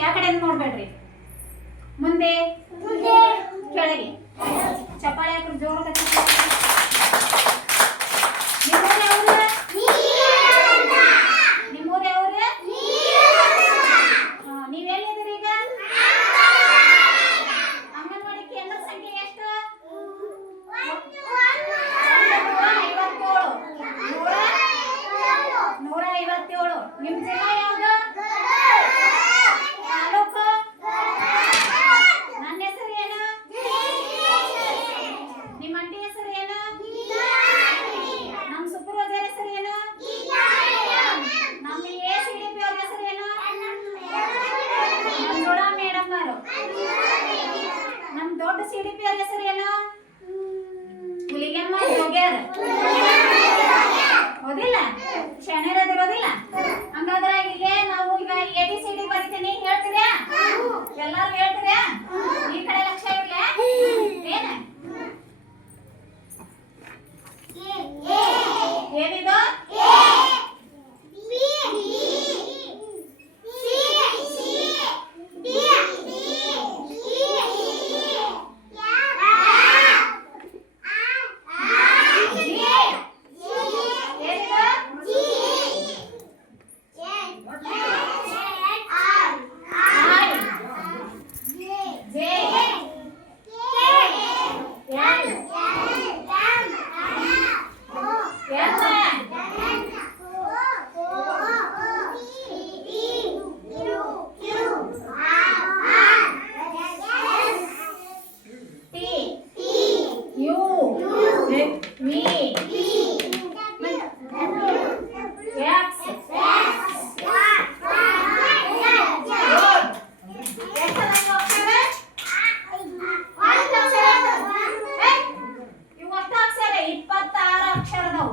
ಯಾವ ಕಡೆ ನೋಡ್ಬೇಡ್ರಿ. ಮುಂದೆ ಕೆಳಗೆ ಚಪ್ಪಾಳೆ ಹಾಕಿ ಜೋರಾಗಿ ನಿಮ್ಮೂರು ಯಾವ್ದು? ನೀವೆಲ್ಲಿದ್ದೀರಿ ಈಗ? ಅಂಗನವಾಡಿ ಕೇಂದ್ರ ಸಂಖ್ಯೆ ಎಷ್ಟು? 157. ನಿಮ್ಮ ಜಿಲ್ಲಾ ಯಾವುದು? ತಾಲೂಕು? ನನ್ನ ಹೆಸರು ಏನು? ನಿಮ್ಮ ಅಂಟಿ ಹೆಸರು ಏನು? ನಮ್ಮ ಸೂಪರ್ವೈಸರ್ ಹೆಸರು ಏನು? ನಮ್ಮ ACDP ಅವ್ರ ಹೆಸರು ಏನು? ನಮ್ಮ ಜೋಳ ಮೇಡಮ್ ಅವರು. ನಮ್ಮ ದೊಡ್ಡ CDP ಅವ್ರ ಹೆಸರು ಏನು? ಹುಲಿಗೆಮ್ಮ ಜೋಗ್ಯಾರ. ಹೌದಿಲ್ಲ? ಶನಿರದಿರೋದಿಲ್ಲ. ಹಂಗಾದ್ರೆ ಇಲ್ಲಿ ನಾವು ಈಗ ABCD ಬರಿತೀನಿ, ಹೇಳ್ತೀರಾ? ಎಲ್ಲರೂ ಹೇಳ್ತೀರಾ? ಈ ಕಡೆ ಲಕ್ಷ ಇರ್ಲಿ. ಏನ ಏನಿದು? ಅಕ್ಷರದವು